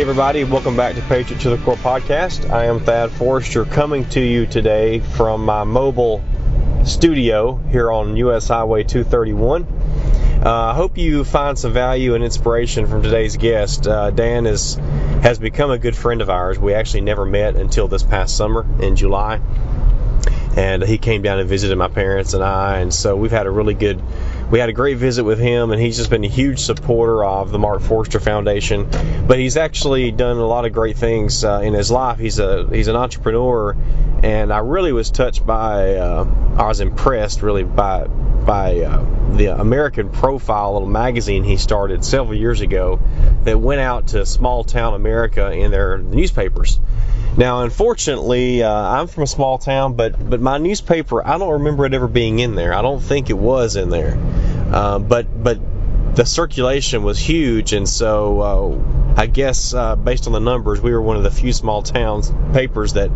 Hey everybody, welcome back to Patriot to the Core podcast. I am Thad Forrester coming to you today from my mobile studio here on US Highway 231. I hope you find some value and inspiration from today's guest. Dan has become a good friend of ours. We actually never met until this past summer in July. And he came down and visited my parents and I, and so we had a great visit with him, and he's just been a huge supporter of the Mark Forster Foundation. But he's actually done a lot of great things in his life. He's an entrepreneur, and I really was touched I was impressed really by the American Profile little magazine he started several years ago that went out to small town America in their newspapers. Now, unfortunately, I'm from a small town, but my newspaper, I don't remember it ever being in there. I don't think it was in there. But the circulation was huge, and so I guess based on the numbers, we were one of the few small towns papers that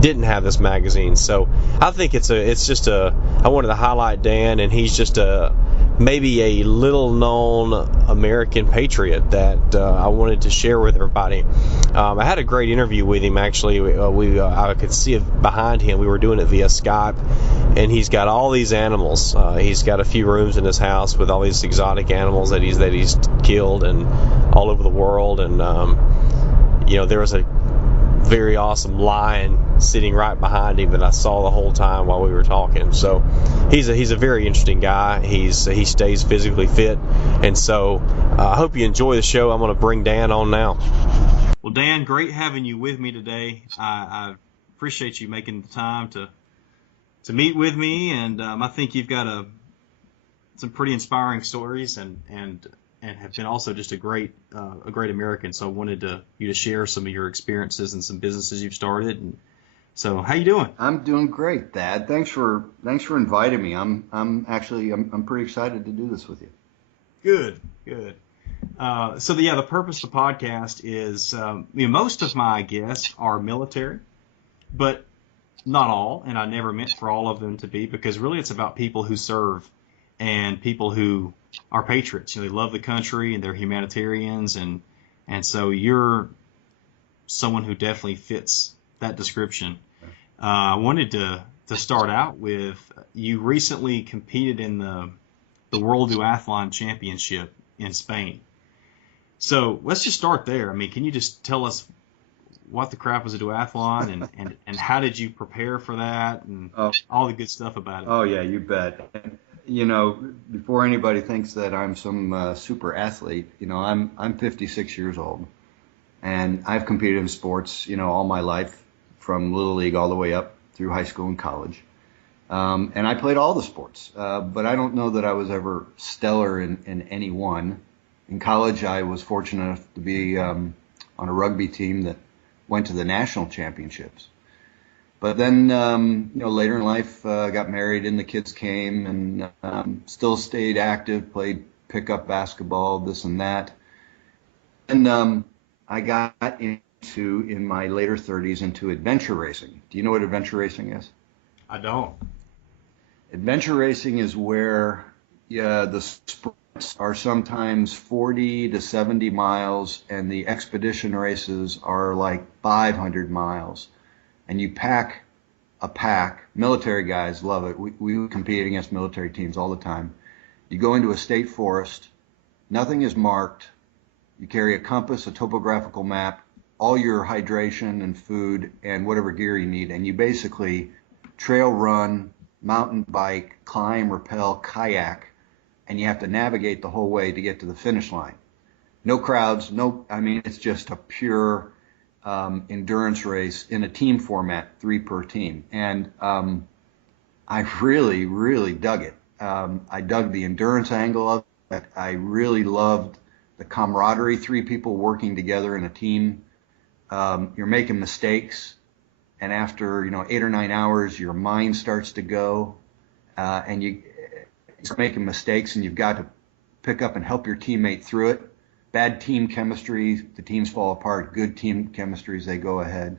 didn't have this magazine. So I think I wanted to highlight Dan, and he's just maybe a little known American patriot that I wanted to share with everybody. I had a great interview with him actually. I could see it behind him. We were doing it via Skype, and he's got all these animals. He's got a few rooms in his house with all these exotic animals that he's killed and all over the world. And there was a very awesome lion sitting right behind him that I saw the whole time while we were talking. So he's a very interesting guy. He stays physically fit, and so I hope you enjoy the show. I'm going to bring Dan on now. Well, Dan, great having you with me today. I appreciate you making the time to meet with me, and I think you've got some pretty inspiring stories and have been also just a great American. So I wanted you to share some of your experiences and some businesses you've started. And so, how you doing? I'm doing great, Thad. Thanks for inviting me. I'm pretty excited to do this with you. Good. So the purpose of the podcast is most of my guests are military, but not all, and I never meant for all of them to be, because really it's about people who serve and people who are patriots. They love the country and they're humanitarians, and so you're someone who definitely fits that description. I wanted to start out with, you recently competed in the World Duathlon Championship in Spain. So let's just start there. I mean, can you just tell us what the crap was a duathlon and how did you prepare for that and all the good stuff about it? Oh yeah, you bet. Before anybody thinks that I'm some super athlete, I'm 56 years old, and I've competed in sports, all my life, from Little League all the way up through high school and college. And I played all the sports, but I don't know that I was ever stellar in any one. In college, I was fortunate enough to be on a rugby team that went to the national championships. But then, later in life, got married and the kids came, and still stayed active, played pickup basketball, this and that. And I got in my later 30s, into adventure racing. Do you know what adventure racing is? I don't. Adventure racing is where the sprints are sometimes 40 to 70 miles, and the expedition races are like 500 miles. And you pack a pack. Military guys love it. We compete against military teams all the time. You go into a state forest. Nothing is marked. You carry a compass, a topographical map, all your hydration and food, and whatever gear you need. And you basically trail run, mountain bike, climb, rappel, kayak, and you have to navigate the whole way to get to the finish line. No crowds, it's just a pure endurance race in a team format, 3 per team. And I really, really dug it. I dug the endurance angle of it. I really loved the camaraderie, 3 people working together in a team. You're making mistakes, and after 8 or 9 hours, your mind starts to go, and you're making mistakes, and you've got to pick up and help your teammate through it. Bad team chemistry, the teams fall apart. Good team chemistries, they go ahead.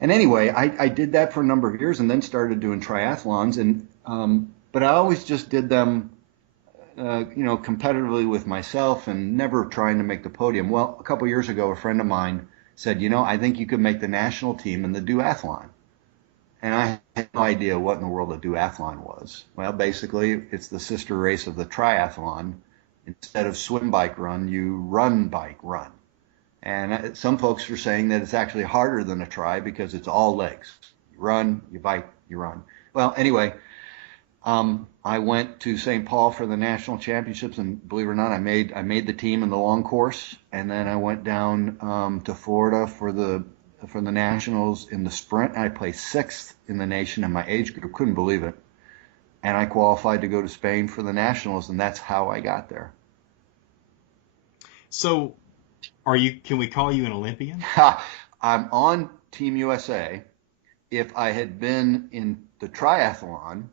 And anyway, I did that for a number of years, and then started doing triathlons. And but I always just did them competitively with myself and never trying to make the podium. Well, a couple years ago, a friend of mine said, I think you could make the national team in the duathlon. And I had no idea what in the world a duathlon was. Well, basically, it's the sister race of the triathlon. Instead of swim, bike, run, you run, bike, run. And some folks are saying that it's actually harder than a tri because it's all legs. You run, you bike, you run. Well, anyway, I went to St. Paul for the national championships, and believe it or not, I made the team in the long course, and then I went down to Florida for the nationals in the sprint. I placed 6th in the nation in my age group. Couldn't believe it. And I qualified to go to Spain for the nationals, and that's how I got there. So, can we call you an Olympian? I'm on Team USA. If I had been in the triathlon,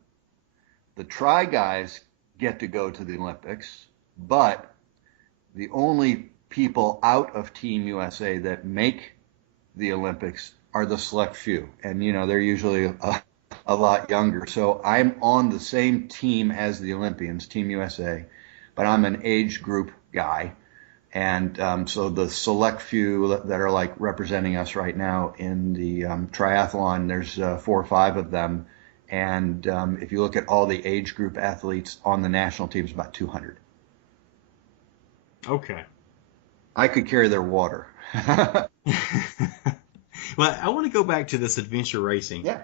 the tri guys get to go to the Olympics, but the only people out of Team USA that make the Olympics are the select few. And, they're usually a lot younger. So I'm on the same team as the Olympians, Team USA, but I'm an age group guy. And so the select few that are like representing us right now in the triathlon, there's 4 or 5 of them. And if you look at all the age group athletes on the national team, it's about 200. Okay. I could carry their water. Well, I want to go back to this adventure racing. Yeah.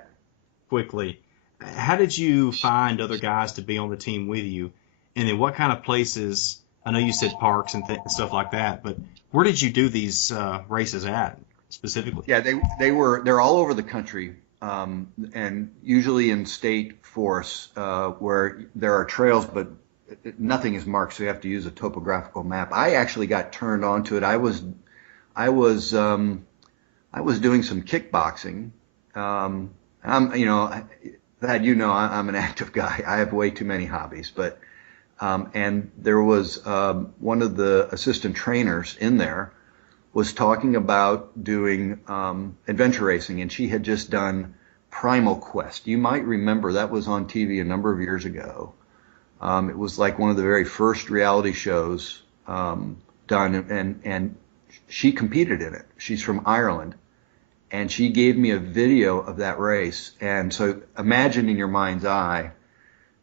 Quickly. How did you find other guys to be on the team with you? And then what kind of places, I know you said parks and stuff like that, but where did you do these races at specifically? Yeah, they're all over the country, and usually in state forests where there are trails, but nothing is marked, so you have to use a topographical map. I actually got turned on to it. I was doing some kickboxing. I'm an active guy. I have way too many hobbies, but and there was one of the assistant trainers in there was talking about doing adventure racing, and she had just done Primal Quest. You might remember that was on TV a number of years ago. It was like one of the very first reality shows done, and she competed in it. She's from Ireland, and she gave me a video of that race. And so imagine in your mind's eye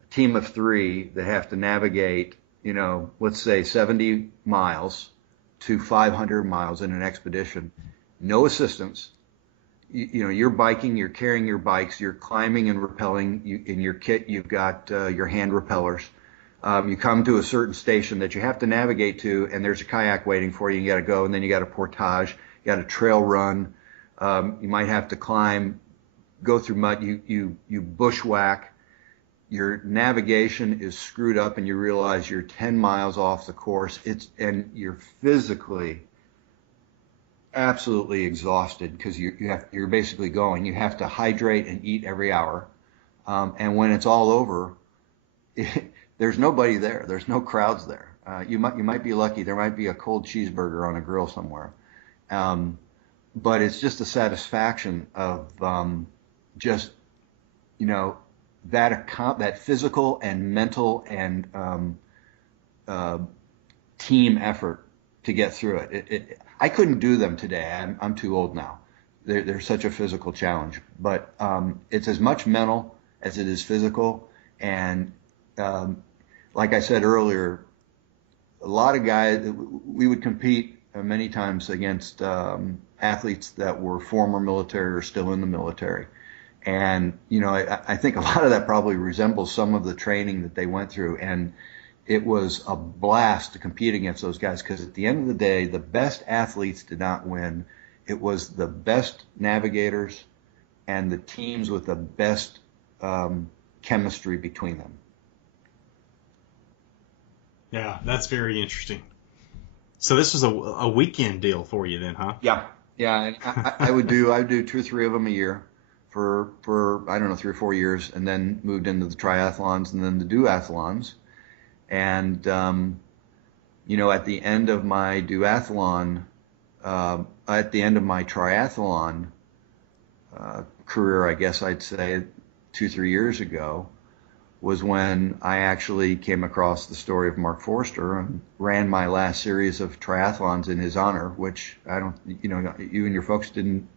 a team of 3 that have to navigate, let's say 70 miles to 500 miles in an expedition, no assistance. You're biking, you're carrying your bikes, you're climbing and rappelling. In your kit, you've got your hand rappellers. You come to a certain station that you have to navigate to, and there's a kayak waiting for you. You got to go, and then you got a portage, you got a trail run. You might have to climb, go through mud. You bushwhack. Your navigation is screwed up, and you realize you're 10 miles off the course. And you're physically absolutely exhausted because you're basically going. You have to hydrate and eat every hour. And when it's all over, there's nobody there. There's no crowds there. You might be lucky. There might be a cold cheeseburger on a grill somewhere. But it's just the satisfaction of that physical and mental and team effort to get through it. I couldn't do them today. I'm too old now. They're such a physical challenge. But it's as much mental as it is physical. And like I said earlier, a lot of guys, we would compete many times against athletes that were former military or still in the military. And, I think a lot of that probably resembles some of the training that they went through. And it was a blast to compete against those guys because at the end of the day, the best athletes did not win. It was the best navigators and the teams with the best chemistry between them. Yeah, that's very interesting. So this was a weekend deal for you then, huh? Yeah. And I would do 2 or 3 of them a year for I don't know, 3 or 4 years, and then moved into the triathlons and then the duathlons. And at the end of my duathlon, at the end of my triathlon career, I guess I'd say 2 or 3 years ago, was when I actually came across the story of Mark Forster and ran my last series of triathlons in his honor, which I don't, you and your folks didn't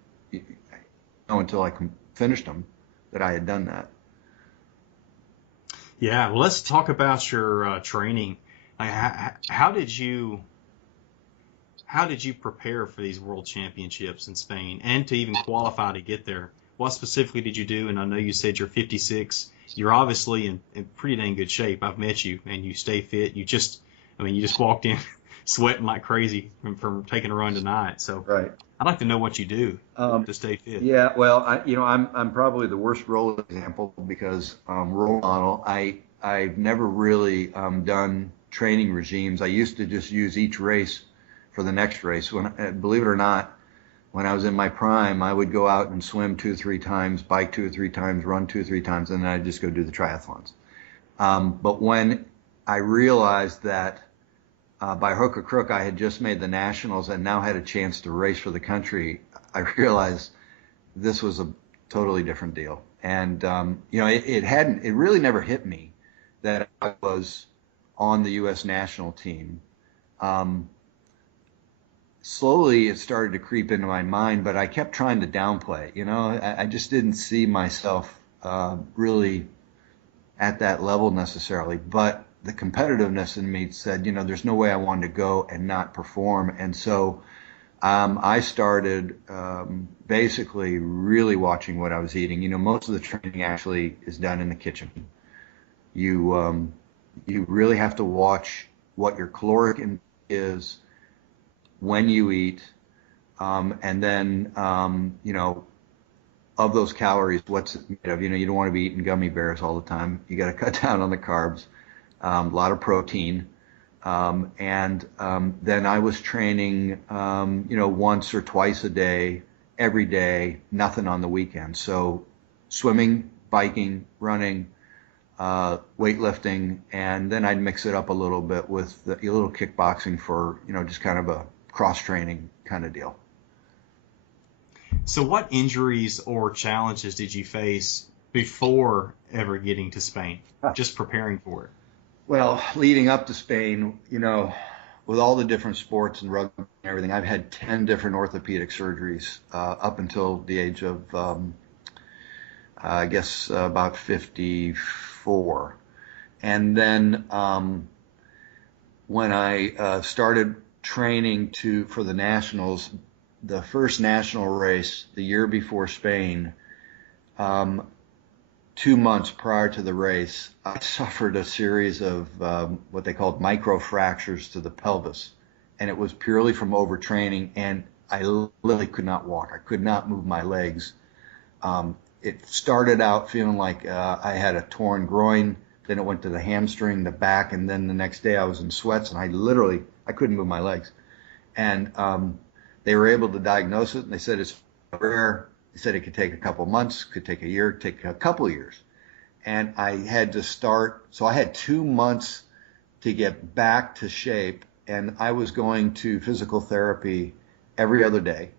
know until I finished them that I had done that. Yeah, well, let's talk about your training. Like, how did you prepare for these World Championships in Spain and to even qualify to get there? What specifically did you do? And I know you said you're 56. You're obviously in pretty dang good shape. I've met you, and you stay fit. You just walked in sweating like crazy from taking a run tonight. So Right. I'd like to know what you do to stay fit. Yeah, well, I'm probably the worst role example because role model. I've never really done training regimes. I used to just use each race for the next race. Believe it or not, when I was in my prime, I would go out and swim 2 or 3 times, bike 2 or 3 times, run 2 or 3 times, and then I'd just go do the triathlons. But when I realized that by hook or crook, I had just made the nationals and now had a chance to race for the country, I realized this was a totally different deal. And, it really never hit me that I was on the U.S. national team. Slowly it started to creep into my mind, but I kept trying to downplay it. I just didn't see myself really at that level necessarily. But the competitiveness in me said, there's no way I wanted to go and not perform. And so I started basically really watching what I was eating. Most of the training actually is done in the kitchen. You really have to watch what your caloric intake is, when you eat, and then, of those calories, what's it made of? You don't want to be eating gummy bears all the time. You got to cut down on the carbs, a lot of protein. And then I was training, once or twice a day, every day, nothing on the weekend. So swimming, biking, running, weightlifting, and then I'd mix it up a little bit with a little kickboxing for, just kind of a cross-training kind of deal. So what injuries or challenges did you face before ever getting to Spain, just preparing for it? Well, leading up to Spain, with all the different sports and rugby and everything, I've had 10 different orthopedic surgeries up until the age of, I guess, about 54. And then when I started training for the nationals, the first national race the year before Spain, 2 months prior to the race, I suffered a series of what they called microfractures to the pelvis, and it was purely from overtraining, and I literally could not walk. I could not move my legs. It started out feeling like I had a torn groin, then it went to the hamstring, the back, and then the next day I was in sweats, and I couldn't move my legs. And they were able to diagnose it, and they said it's rare. They said it could take a couple months, could take a year, could take a couple of years. And I had to start, so I had 2 months to get back to shape, and I was going to physical therapy every other day.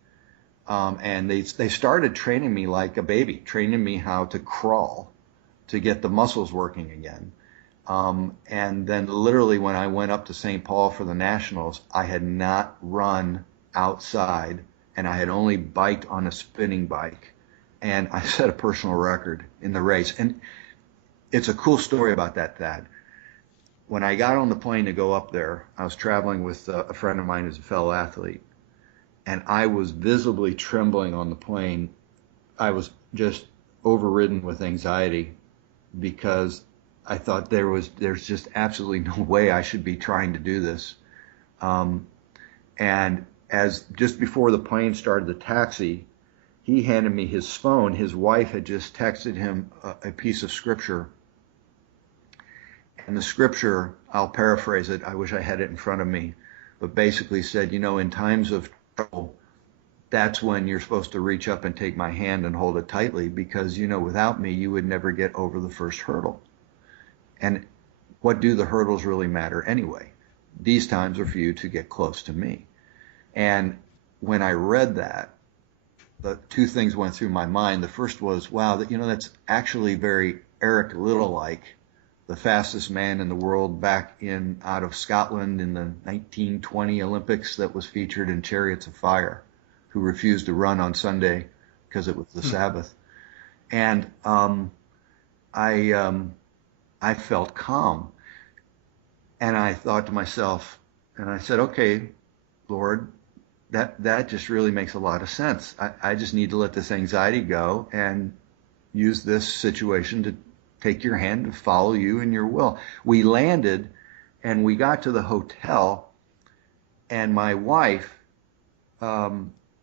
And they started training me like a baby, training me how to crawl to get the muscles working again. And then literally when I went up to St. Paul for the nationals, I had not run outside, and I had only biked on a spinning bike, and I set a personal record in the race. And it's a cool story about that, Thad. When I got on the plane to go up there, I was traveling with a friend of mine who's a fellow athlete, and I was visibly trembling on the plane. I was just overridden with anxiety because I thought there's just absolutely no way I should be trying to do this. And as just before the plane started the taxi, he handed me his phone. His wife had just texted him a piece of scripture. And the scripture, I'll paraphrase it, I wish I had it in front of me, but basically said, in times of trouble, that's when you're supposed to reach up and take my hand and hold it tightly, because, without me, you would never get over the first hurdle. And what do the hurdles really matter anyway? These times are for you to get close to me. And when I read that, the two things went through my mind. The first was, wow, that's actually very Eric Little-like the fastest man in the world back out of Scotland in the 1920 Olympics that was featured in Chariots of Fire, who refused to run on Sunday because it was the Sabbath. And I felt calm. And I thought to myself, and I said, okay, Lord, that just really makes a lot of sense. I just need to let this anxiety go and use this situation to take your hand to follow you and your will. We landed and we got to the hotel, and my wife, a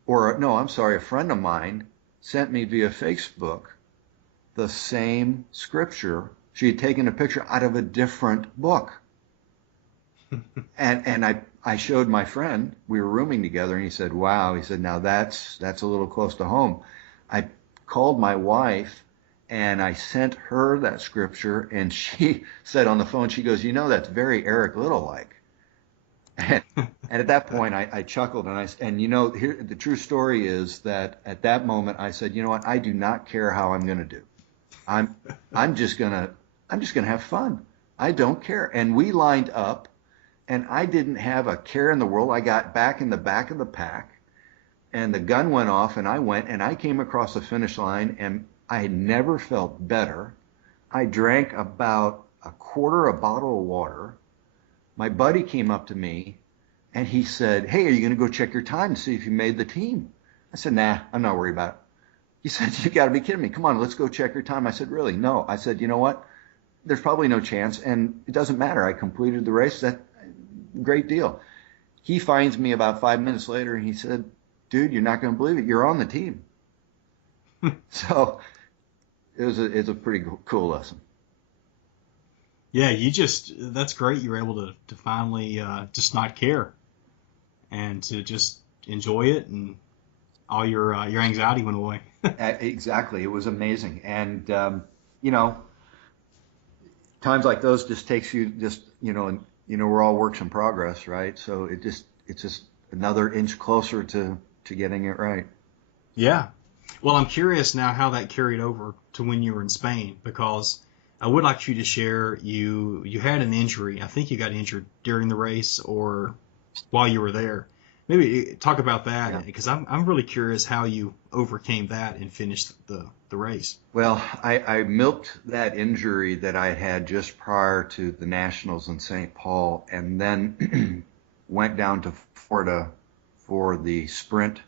friend of mine sent me via Facebook the same scripture. She had taken a picture out of a different book. and I showed my friend, we were rooming together, and he said, wow, he said, now that's a little close to home. I called my wife and I sent her that scripture, and she said on the phone, she goes, that's very Eric Little-like. And at that point I chuckled, and here, the true story is that at that moment I said, you know what, I do not care how I'm going to do. I'm just going to have fun. I don't care. And we lined up, and I didn't have a care in the world. I got back in the back of the pack, and the gun went off, and I went, and I came across the finish line, and I had never felt better. I drank about a bottle of water. My buddy came up to me, and he said, hey, are you going to go check your time to see if you made the team? I said, nah, I'm not worried about it. He said, you got to be kidding me. Come on, let's go check your time. I said, really? No. I said, you know what? There's probably no chance, and it doesn't matter. I completed the race. That's a great deal. He finds me about 5 minutes later, and he said, dude, you're not going to believe it. You're on the team. So it's a pretty cool lesson. Yeah, that's great. You were able to finally just not care and to just enjoy it, and all your anxiety went away. Exactly. It was amazing. And, times like those just takes you we're all works in progress, right? So it's just another inch closer to getting it right. Yeah. Well, I'm curious now how that carried over to when you were in Spain, because I would like you to share, you had an injury. I think you got injured during the race or while you were there. Maybe talk about that, because I'm really curious how you overcame that and finished the race. Well, I milked that injury that I had just prior to the Nationals in St. Paul, and then went down to Florida for the sprint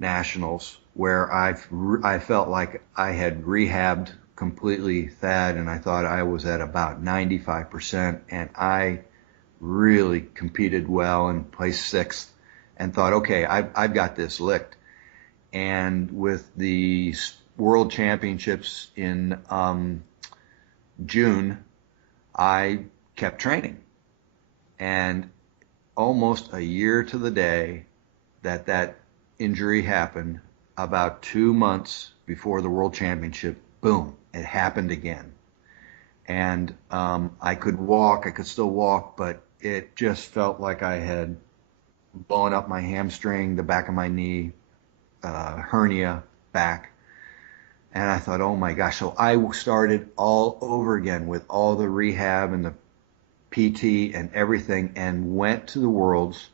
Nationals, where I felt like I had rehabbed completely, Thad, and I thought I was at about 95%, and I really competed well and placed sixth, and thought, okay, I've got this licked. And with the World Championships in June, I kept training, and almost a year to the day that injury happened, about 2 months before the World Championship, boom, it happened again. And I could still walk, but it just felt like I had blown up my hamstring, the back of my knee, hernia back. And I thought, oh my gosh. So I started all over again with all the rehab and the PT and everything, and went to the Worlds,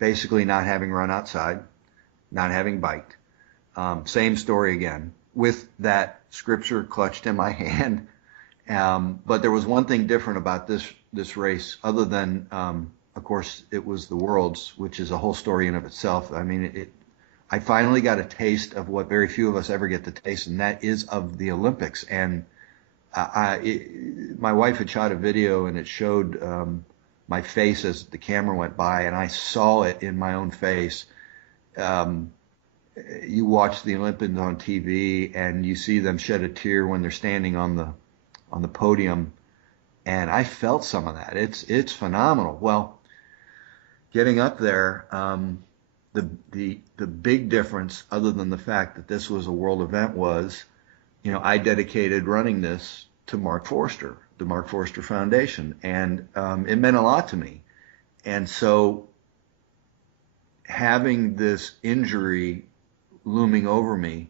basically not having run outside, not having biked. Same story again, with that scripture clutched in my hand. But there was one thing different about this race, other than, of course, it was the Worlds, which is a whole story in of itself. I mean, I finally got a taste of what very few of us ever get to taste, and that is of the Olympics. And my wife had shot a video, and it showed my face as the camera went by, and I saw it in my own face. You watch the Olympians on TV, and you see them shed a tear when they're standing on the podium, and I felt some of that. It's phenomenal. Well, getting up there, the big difference, other than the fact that this was a world event, was, I dedicated running this to Mark Forster, the Mark Forster Foundation, and it meant a lot to me. And so having this injury looming over me,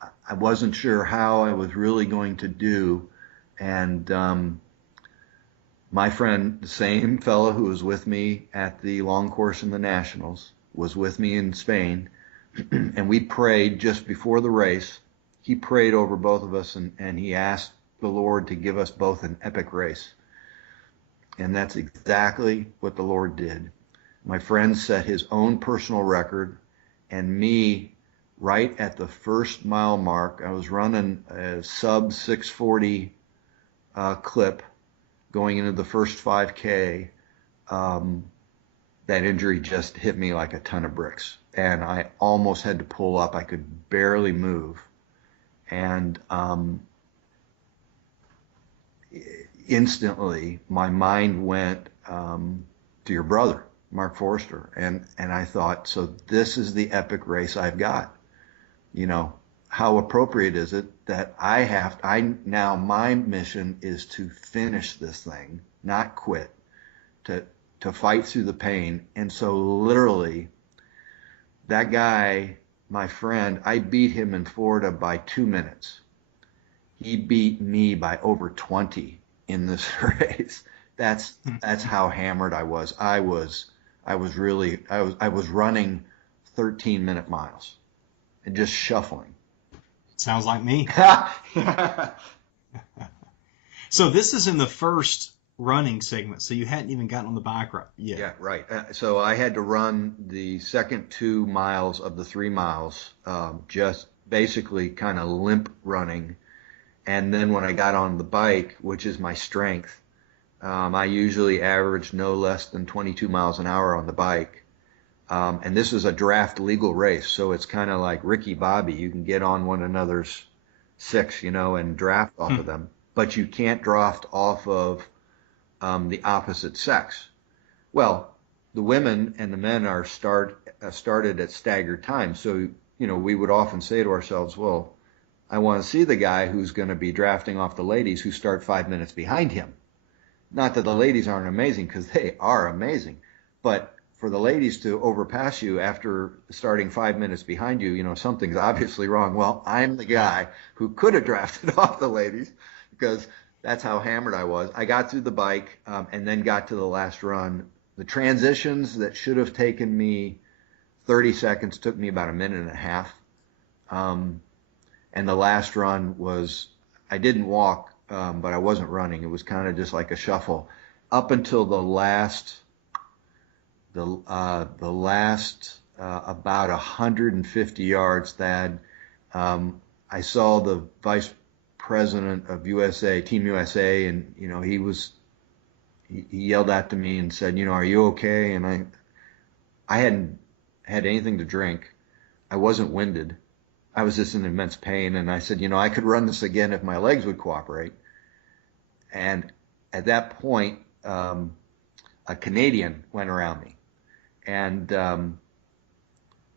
I wasn't sure how I was really going to do. And my friend, the same fellow who was with me at the long course in the Nationals, was with me in Spain. And we prayed just before the race. He prayed over both of us, and he asked the Lord to give us both an epic race. And that's exactly what the Lord did. My friend set his own personal record, and me, right at the first mile mark, I was running a sub 640 clip going into the first 5K. That injury just hit me like a ton of bricks, and I almost had to pull up. I could barely move, and instantly my mind went to your brother, Mark Forster, and I thought, so this is the epic race I've got. You know, how appropriate is it that now my mission is to finish this thing, not quit, to fight through the pain. And so literally that guy, my friend, I beat him in Florida by 2 minutes. He beat me by over 20 in this race. That's how hammered I was. I was running 13-minute miles and just shuffling. Sounds like me. So this is in the first running segment, so you hadn't even gotten on the bike yet. Yeah, right. So I had to run the second 2 miles of the 3 miles, just basically kind of limp running. And then when I got on the bike, which is my strength, I usually average no less than 22 miles an hour on the bike. And this is a draft legal race, so it's kind of like Ricky Bobby. You can get on one another's six, and draft off of them, but you can't draft off of the opposite sex. Well, the women and the men are started at staggered times. So, we would often say to ourselves, well, I want to see the guy who's going to be drafting off the ladies who start 5 minutes behind him. Not that the ladies aren't amazing, because they are amazing, but for the ladies to overpass you after starting 5 minutes behind you, something's obviously wrong. Well, I'm the guy who could have drafted off the ladies, because that's how hammered I was. I got through the bike and then got to the last run. The transitions that should have taken me 30 seconds took me about a minute and a half. And the last run was, I didn't walk, but I wasn't running. It was kind of just like a shuffle up until the last about 150 yards, Thad. I saw the vice president of Team USA, and he yelled out to me and said, are you okay? And I hadn't had anything to drink. I wasn't winded. I was just in immense pain, and I said, I could run this again if my legs would cooperate. And at that point, a Canadian went around me, and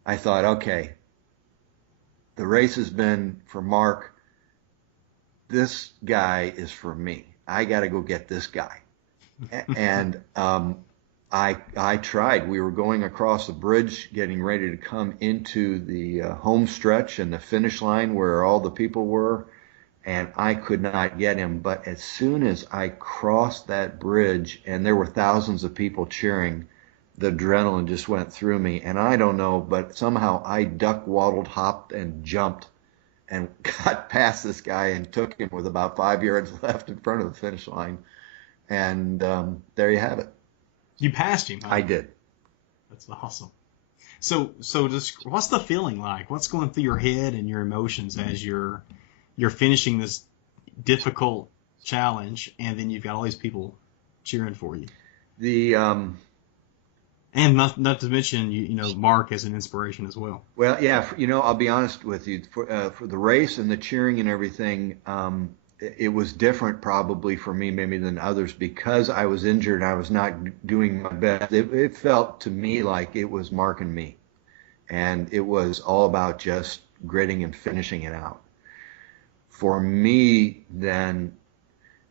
I thought, okay, the race has been for Mark. This guy is for me. I got to go get this guy. And I tried. We were going across the bridge, getting ready to come into the home stretch and the finish line where all the people were, and I could not get him. But as soon as I crossed that bridge, and there were thousands of people cheering, the adrenaline just went through me. And I don't know, but somehow I duck, waddled, hopped, and jumped and got past this guy and took him with about 5 yards left in front of the finish line. And there you have it. You passed him, huh? I did. That's awesome. So just what's the feeling like? What's going through your head and your emotions as you're finishing this difficult challenge, and then you've got all these people cheering for you? And not to mention Mark as an inspiration as well. Well, yeah, I'll be honest with you. For the race and the cheering and everything, it was different probably for me maybe than others, because I was injured. I was not doing my best. It felt to me like it was Mark and me, and it was all about just gritting and finishing it out. For me, then,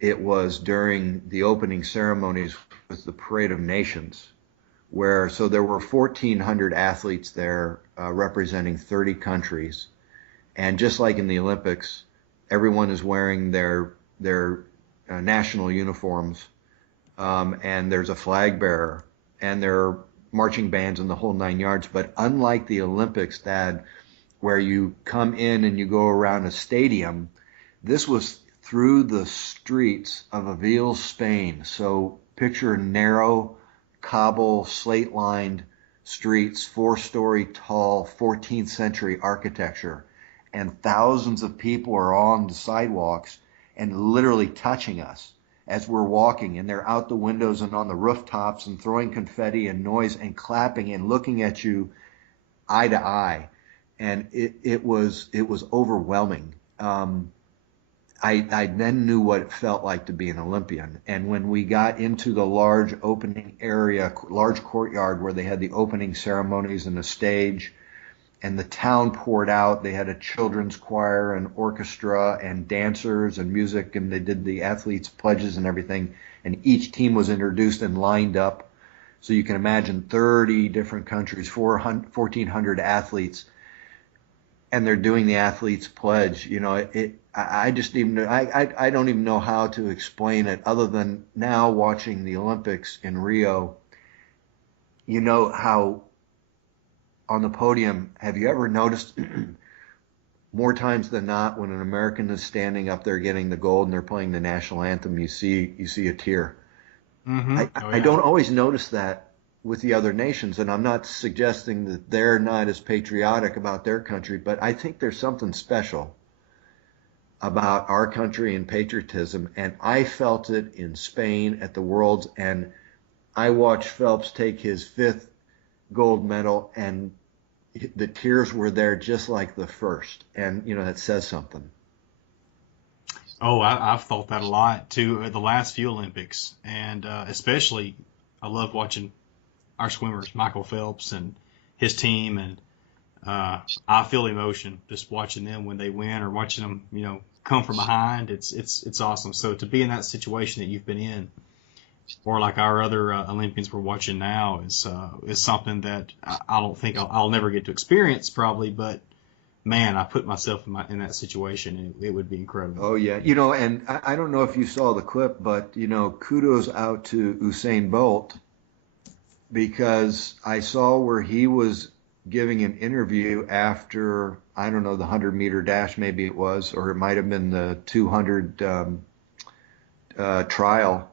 it was during the opening ceremonies with the Parade of Nations, so there were 1,400 athletes there representing 30 countries. And just like in the Olympics, everyone is wearing their national uniforms, and there's a flag bearer, and there are marching bands and the whole 9 yards. But unlike the Olympics, Dad, where you come in and you go around a stadium, this was through the streets of Aviles, Spain. So picture narrow, cobble, slate-lined streets, 4-story tall, 14th century architecture. And thousands of people are on the sidewalks and literally touching us as we're walking. And they're out the windows and on the rooftops and throwing confetti and noise and clapping and looking at you eye to eye. And it was overwhelming. I then knew what it felt like to be an Olympian. And when we got into the large opening area, large courtyard where they had the opening ceremonies and the stage, and the town poured out, they had a children's choir and orchestra and dancers and music, and they did the athletes' pledges and everything. And each team was introduced and lined up. So you can imagine 30 different countries, 1,400 athletes, and they're doing the athletes' pledge. I don't even know how to explain it other than now watching the Olympics in Rio. You know how on the podium, have you ever noticed more times than not when an American is standing up there getting the gold and they're playing the national anthem, you see a tear. Mm-hmm. I don't always notice that with the other nations, and I'm not suggesting that they're not as patriotic about their country, but I think there's something special about our country and patriotism, and I felt it in Spain at the Worlds, and I watched Phelps take his 5th gold medal, and the tears were there just like the first, and that says something. Oh, I've thought that a lot too. The last few Olympics, and especially, I love watching our swimmers, Michael Phelps and his team, and I feel emotion just watching them when they win or watching them, come from behind. It's awesome. So to be in that situation that you've been in, or like our other Olympians we're watching now, is something that I don't think I'll never get to experience probably, but man, I put myself in that situation, and it would be incredible. Oh yeah, and I don't know if you saw the clip, but kudos out to Usain Bolt, because I saw where he was giving an interview after, I don't know, the 100-meter dash, maybe it was, or it might have been the 200 trial.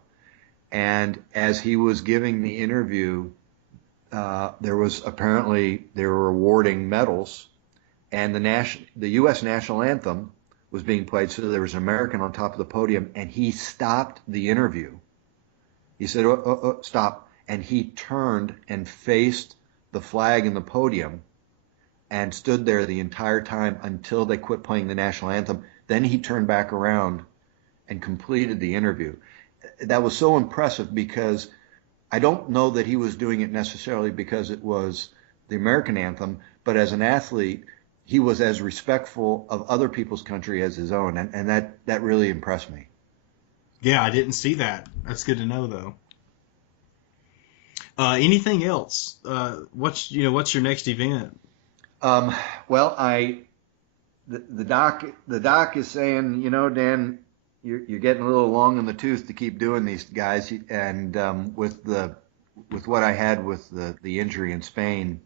And as he was giving the interview, they were awarding medals, and the U.S. national anthem was being played. So there was an American on top of the podium, and he stopped the interview. He said, oh, stop. And he turned and faced the flag in the podium and stood there the entire time until they quit playing the national anthem. Then he turned back around and completed the interview. That was so impressive, because I don't know that he was doing it necessarily because it was the American anthem, but as an athlete, he was as respectful of other people's country as his own, and that really impressed me. Yeah, I didn't see that. That's good to know, though. Anything else? What's your next event? Well, the doc is saying, Dan, you're getting a little long in the tooth to keep doing these, guys, and with what I had with the injury in Spain,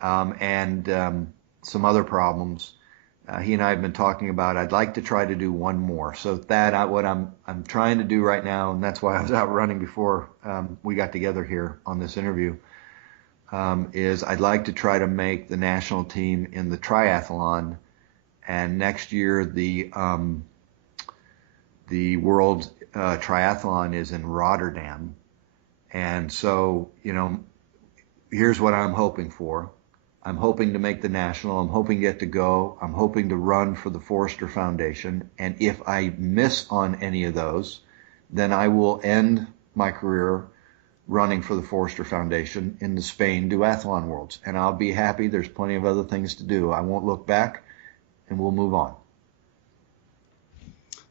and some other problems, he and I have been talking about, I'd like to try to do one more. So what I'm trying to do right now, and that's why I was out running before we got together here on this interview, is I'd like to try to make the national team in the triathlon, and next year the World Triathlon is in Rotterdam, and so here's what I'm hoping for. I'm hoping to make the national. I'm hoping to get to go. I'm hoping to run for the Forrester Foundation. And if I miss on any of those, then I will end my career running for the Forrester Foundation in the Spain Duathlon Worlds. And I'll be happy. There's plenty of other things to do. I won't look back, and we'll move on.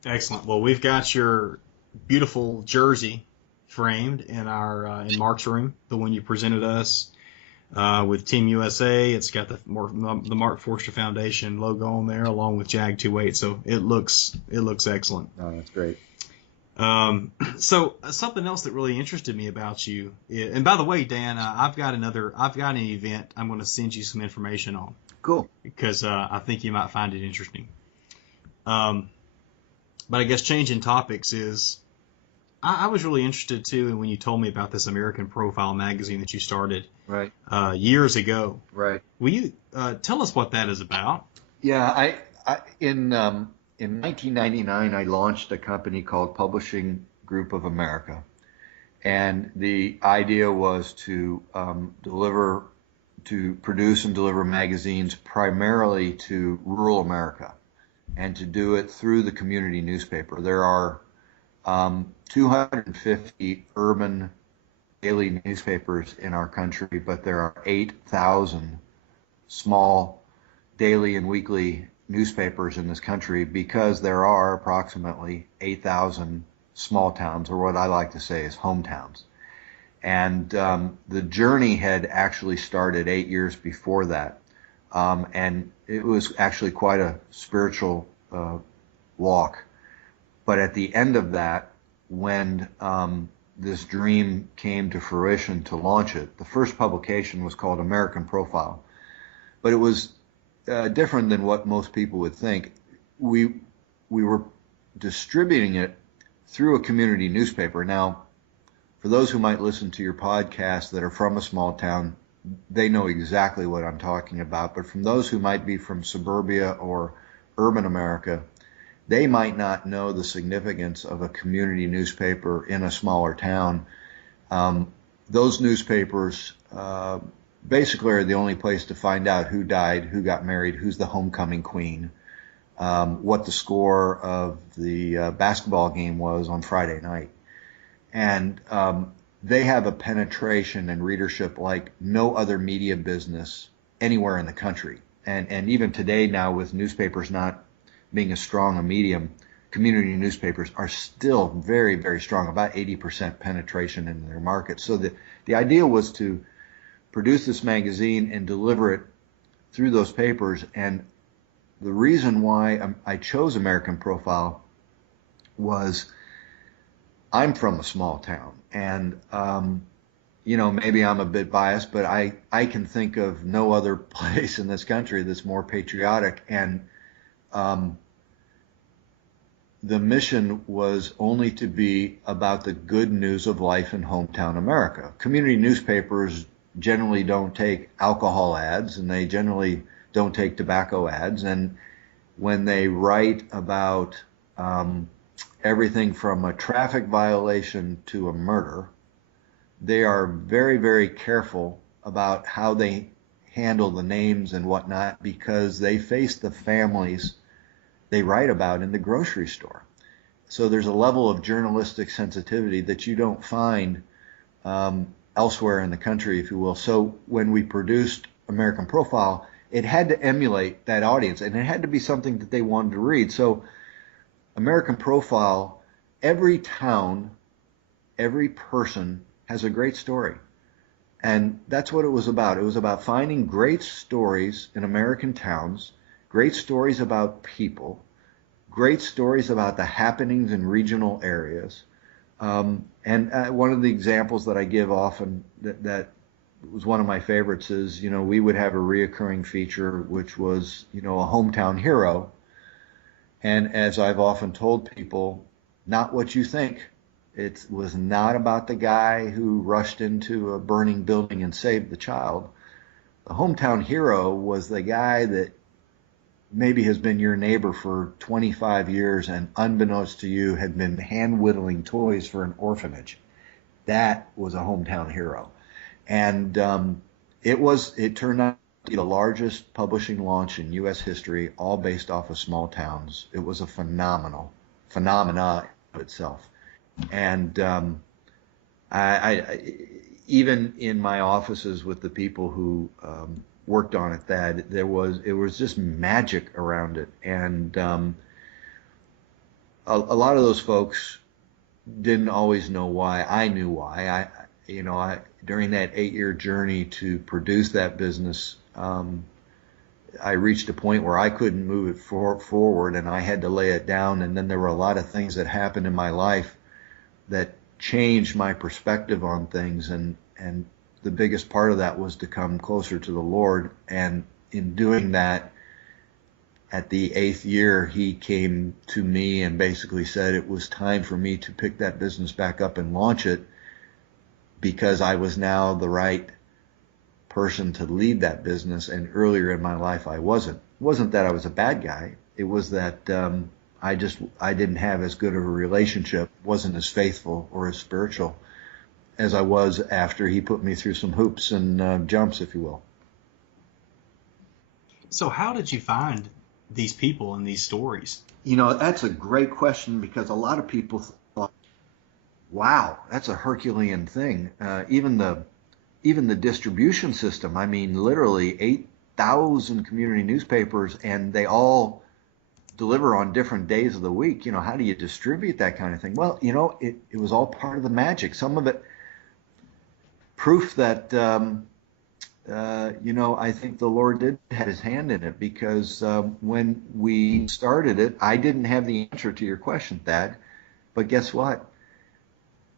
Excellent. Well, we've got your beautiful jersey framed in our in Mark's room, the one you presented us. with Team USA. It's got the Mark Forster Foundation logo on there, along with Jag 28. So it looks excellent. Oh, that's great. So something else that really interested me about you, and by the way, Dan, I've got an event I'm going to send you some information on. Cool. Because I think you might find it interesting. But I guess changing topics is, I was really interested too when you told me about this American Profile magazine that you started Right. Years ago. Right. Will you tell us what that is about? Yeah, in 1999 I launched a company called Publishing Group of America, and the idea was to produce and deliver magazines primarily to rural America, and to do it through the community newspaper. There are 250 urban daily newspapers in our country, but there are 8,000 small daily and weekly newspapers in this country, because there are approximately 8,000 small towns, or what I like to say is hometowns. And the journey had actually started 8 years before that. And it was actually quite a spiritual walk. But at the end of that, when this dream came to fruition to launch it, the first publication was called American Profile. But it was different than what most people would think. We were distributing it through a community newspaper. Now, for those who might listen to your podcast that are from a small town, they know exactly what I'm talking about. But from those who might be from suburbia or urban America, they might not know the significance of a community newspaper in a smaller town. Those newspapers basically are the only place to find out who died, who got married, who's the homecoming queen, what the score of the basketball game was on Friday night. And they have a penetration and readership like no other media business anywhere in the country. And even today now, with newspapers not being as strong a medium, community newspapers are still very, very strong, about 80% penetration in their market. So the idea was to produce this magazine and deliver it through those papers. And the reason why I chose American Profile was I'm from a small town, and maybe I'm a bit biased, but I can think of no other place in this country that's more patriotic. And the mission was only to be about the good news of life in hometown America. Community newspapers generally don't take alcohol ads, and they generally don't take tobacco ads. And when they write about everything from a traffic violation to a murder, they are very, very careful about how they handle the names and whatnot, because they face the families they write about in the grocery store. So there's a level of journalistic sensitivity that you don't find elsewhere in the country, if you will. So when we produced American Profile, it had to emulate that audience, and it had to be something that they wanted to read. So American Profile, every town, every person has a great story. And that's what it was about. It was about finding great stories in American towns, great stories about people, great stories about the happenings in regional areas. And one of the examples that I give often that was one of my favorites is, we would have a reoccurring feature, which was, a hometown hero. And as I've often told people, not what you think. It was not about the guy who rushed into a burning building and saved the child. The hometown hero was the guy that maybe has been your neighbor for 25 years and, unbeknownst to you, had been hand-whittling toys for an orphanage. That was a hometown hero. And it turned out to be the largest publishing launch in U.S. history, all based off of small towns. It was a phenomena of itself. And I even in my offices with the people who worked on it, that it was just magic around it. And a lot of those folks didn't always know why. I knew why. during that 8-year journey to produce that business, I reached a point where I couldn't move it forward, and I had to lay it down. And then there were a lot of things that happened in my life that changed my perspective on things, and the biggest part of that was to come closer to the Lord. And in doing that, at the 8th year, he came to me and basically said it was time for me to pick that business back up and launch it, because I was now the right person to lead that business. And earlier in my life, I wasn't. It wasn't that I was a bad guy. It was that I didn't have as good of a relationship, wasn't as faithful or as spiritual as I was after he put me through some hoops and jumps, if you will. So how did you find these people and these stories? That's a great question, because a lot of people thought, wow, that's a Herculean thing. Even the distribution system, I mean, literally 8,000 community newspapers, and they all deliver on different days of the week. How do you distribute that kind of thing? Well, it was all part of the magic. Some of it proof that, I think the Lord did have his hand in it, because when we started it, I didn't have the answer to your question, Thad. But guess what?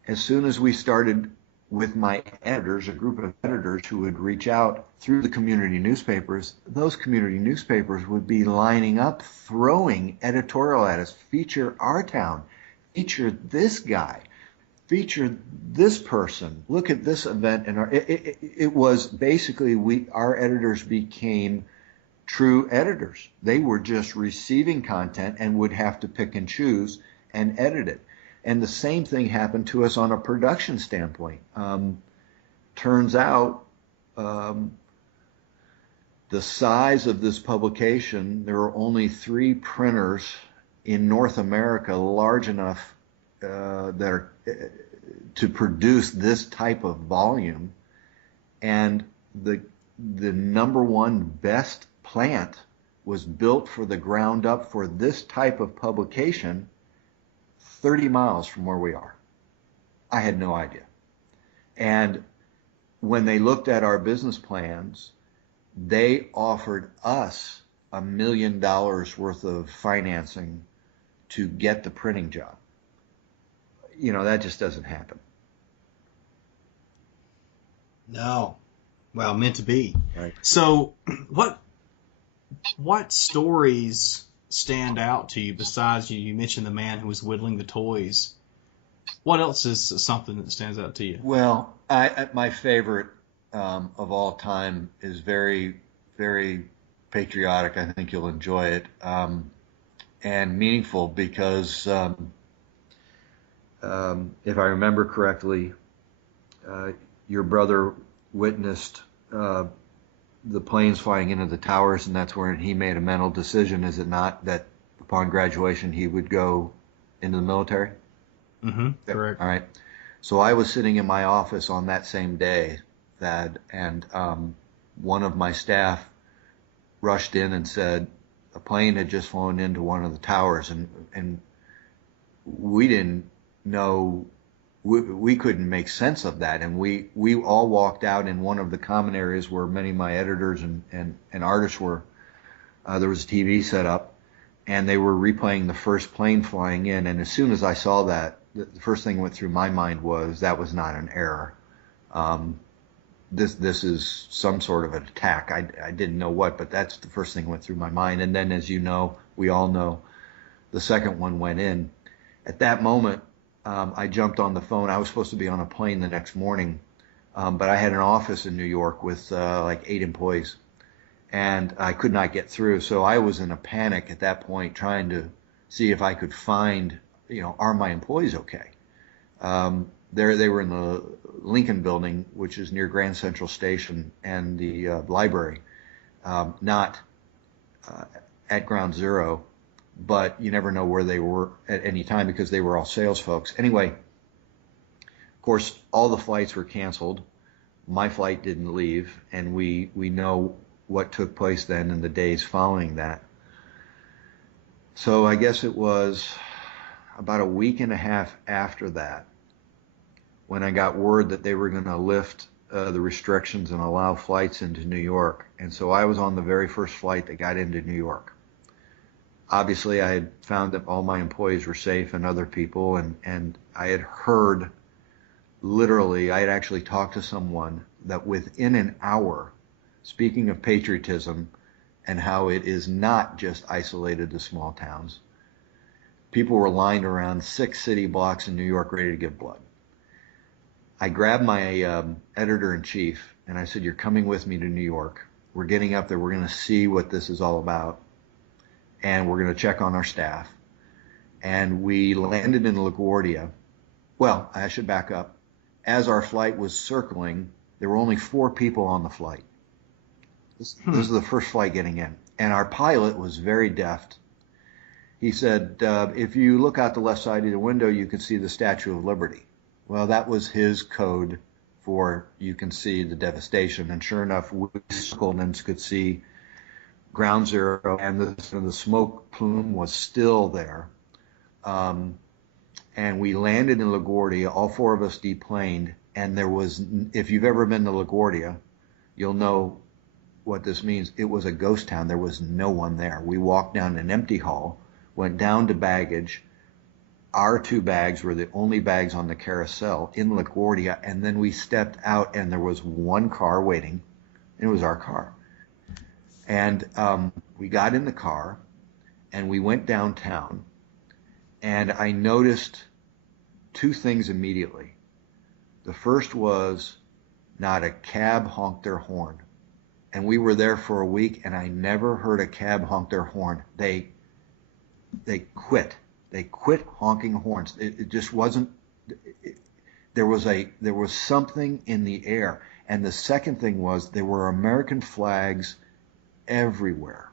As soon as we started with my editors, a group of editors who would reach out through the community newspapers, those community newspapers would be lining up, throwing editorial at us, feature our town, feature this guy, feature this person, look at this event. And it was basically, our editors became true editors. They were just receiving content and would have to pick and choose and edit it. And the same thing happened to us on a production standpoint. Turns out the size of this publication, there are only 3 printers in North America large enough that are to produce this type of volume. And the number one best plant was built for the ground up for this type of publication 30 miles from where we are. I had no idea. And when they looked at our business plans, they offered us $1 million worth of financing to get the printing job. That just doesn't happen. No. Well, meant to be. Right. So what stories stand out to you besides you mentioned the man who was whittling the toys? What else is something that stands out to you? Well, my favorite of all time is very, very patriotic. I think you'll enjoy it, and meaningful, because if I remember correctly, your brother witnessed the planes flying into the towers, and that's where he made a mental decision, is it not, that upon graduation he would go into the military? Mm-hmm. Correct. All right. So I was sitting in my office on that same day, Thad, and one of my staff rushed in and said a plane had just flown into one of the towers, and we didn't know, we couldn't make sense of that. And we all walked out in one of the common areas where many of my editors and artists were. There was a TV set up, and they were replaying the first plane flying in. And as soon as I saw that, the first thing that went through my mind was, that was not an error. This is some sort of an attack. I didn't know what, but that's the first thing that went through my mind. And then, as you know, we all know, the second one went in. At that moment, I jumped on the phone. I was supposed to be on a plane the next morning, but I had an office in New York with like 8 employees, and I could not get through. So I was in a panic at that point, trying to see if I could find, are my employees okay? They were in the Lincoln Building, which is near Grand Central Station, and the library, not at Ground Zero. But you never know where they were at any time, because they were all sales folks. Anyway, of course, all the flights were canceled. My flight didn't leave, and we know what took place then in the days following that. So I guess it was about a week and a half after that, when I got word that they were going to lift the restrictions and allow flights into New York. And so I was on the very first flight that got into New York. Obviously, I had found that all my employees were safe and other people, and I had heard, literally, I had actually talked to someone that within an hour, speaking of patriotism and how it is not just isolated to small towns, people were lined around 6 city blocks in New York ready to give blood. I grabbed my editor-in-chief and I said, "You're coming with me to New York. We're getting up there. We're going to see what this is all about. And we're going to check on our staff." And we landed in LaGuardia. Well, I should back up. As our flight was circling, there were only 4 people on the flight. This is the first flight getting in. And our pilot was very deft. He said, "If you look out the left side of the window, you can see the Statue of Liberty." Well, that was his code for you can see the devastation. And sure enough, we circled and could see Ground Zero, and the smoke plume was still there. And we landed in LaGuardia. All 4 of us deplaned. And there was, if you've ever been to LaGuardia, you'll know what this means. It was a ghost town. There was no one there. We walked down an empty hall, went down to baggage. Our 2 bags were the only bags on the carousel in LaGuardia, and then we stepped out and there was 1 car waiting. It was our car. And we got in the car and we went downtown, and I noticed 2 things immediately. The first was not a cab honked their horn. And we were there for a week and I never heard a cab honk their horn. They quit. They quit honking horns. It just wasn't, there was something in the air. And the second thing was there were American flags everywhere.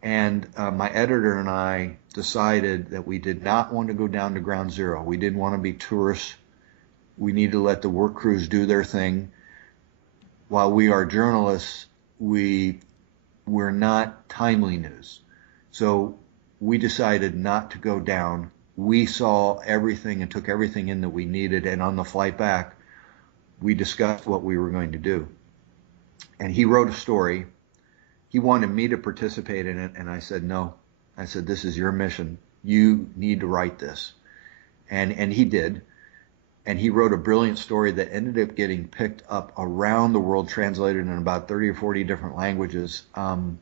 And my editor and I decided that we did not want to go down to Ground Zero. We didn't want to be tourists. We need to let the work crews do their thing. While we are journalists, we're not timely news. So we decided not to go down. We saw everything and took everything in that we needed. And on the flight back, we discussed what we were going to do. And he wrote a story. He wanted me to participate in it. And I said, no. I said, this is your mission. You need to write this. And he did. And he wrote a brilliant story that ended up getting picked up around the world, translated in about 30 or 40 different languages. And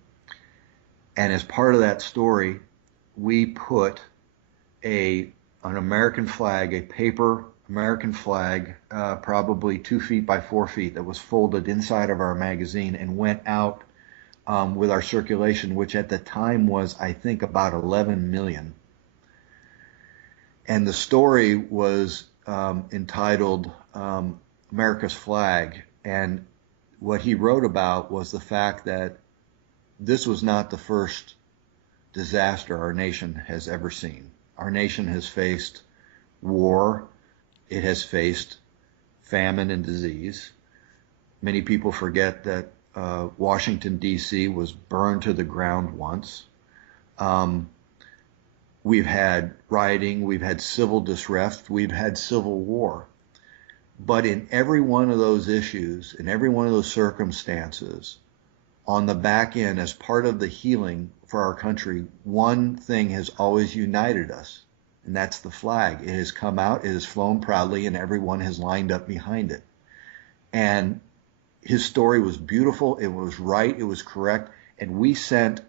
as part of that story, we put an American flag, a paper American flag, probably 2 feet by 4 feet, that was folded inside of our magazine and went out with our circulation, which at the time was, I think, about 11 million. And the story was entitled America's Flag. And what he wrote about was the fact that this was not the first disaster our nation has ever seen. Our nation has faced war. It has faced famine and disease. Many people forget that Washington, D.C. was burned to the ground once. We've had rioting, we've had civil disrest, we've had civil war. But in every one of those issues, in every one of those circumstances, on the back end, as part of the healing for our country, one thing has always united us, and that's the flag. It has come out, it has flown proudly, and everyone has lined up behind it. And his story was beautiful, it was right, it was correct, and we sent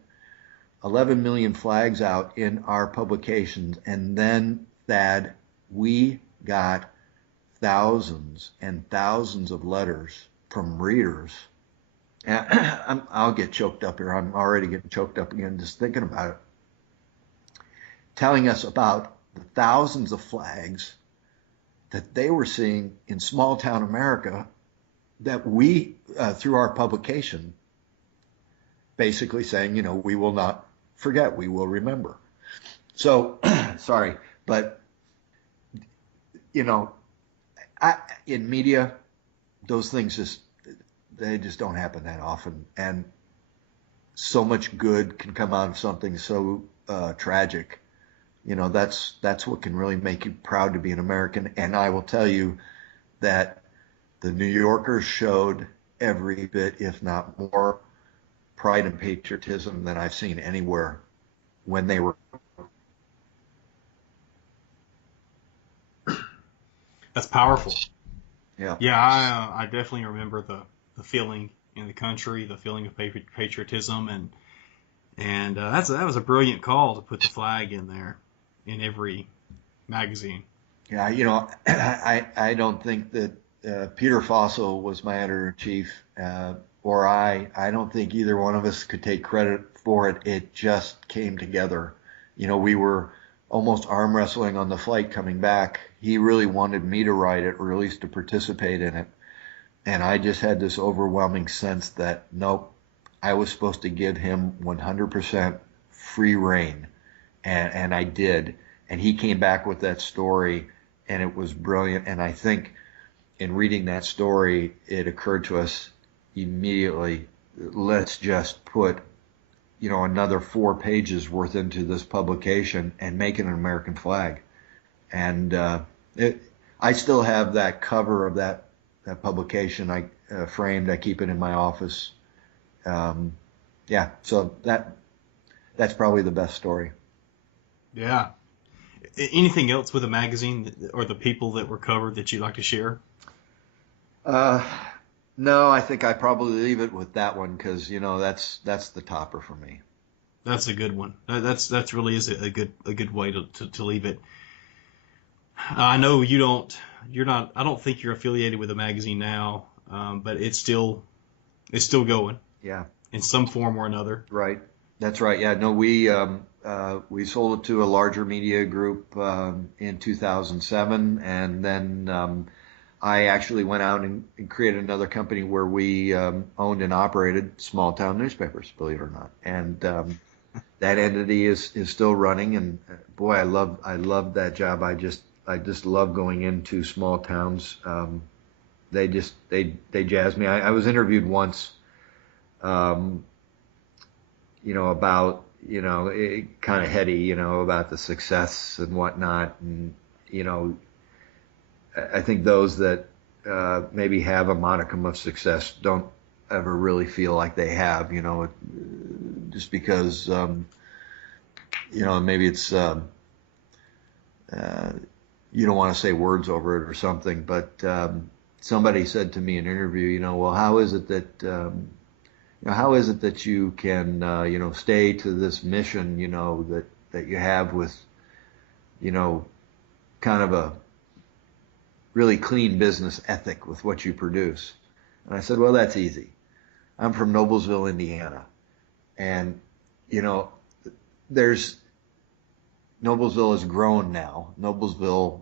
11 million flags out in our publications. And then, Thad, we got thousands and thousands of letters from readers. And I'll get choked up here. I'm already getting choked up again just thinking about it. Telling us about the thousands of flags that they were seeing in small town America that we, through our publication, basically saying, we will not forget, we will remember. So, sorry, but, in media, those things they just don't happen that often. And so much good can come out of something so tragic. That's what can really make you proud to be an American. And I will tell you, that the New Yorkers showed every bit, if not more, pride and patriotism than I've seen anywhere when they were. That's powerful. Yeah. Yeah, I definitely remember the feeling in the country, the feeling of patriotism, and that was a brilliant call to put the flag in there in every magazine. Yeah, I don't think that Peter Fossil was my editor-in-chief, or I. I don't think either one of us could take credit for it. It just came together. We were almost arm wrestling on the flight coming back. He really wanted me to write it, or at least to participate in it. And I just had this overwhelming sense that, nope, I was supposed to give him 100% free rein. And I did. And he came back with that story, and it was brilliant. And I think in reading that story, it occurred to us immediately, let's just put, another 4 pages worth into this publication and make it an American flag. And I still have that cover of that publication I framed. I keep it in my office. So that's probably the best story. Yeah. Anything else with the magazine or the people that were covered that you'd like to share? No, I think I probably leave it with that one because that's the topper for me. That's a good one. That's really is a good way to leave it. I know you're not. I don't think you're affiliated with the magazine now, but it's still going. Yeah. In some form or another. Right. That's right. Yeah. No, we sold it to a larger media group in 2007, and then I actually went out and created another company where we owned and operated small town newspapers, believe it or not. And that entity is still running. And boy, I love that job. I just love going into small towns. They jazz me. I was interviewed once, about, kind of heady, about the success and whatnot. And, I think those that maybe have a modicum of success don't ever really feel like they have, just because, maybe it's, you don't want to say words over it or something, but somebody said to me in an interview, well, how is it that you can, stay to this mission, that you have with, kind of a really clean business ethic with what you produce? And I said, well, that's easy. I'm from Noblesville, Indiana. And, Noblesville has grown now. Noblesville,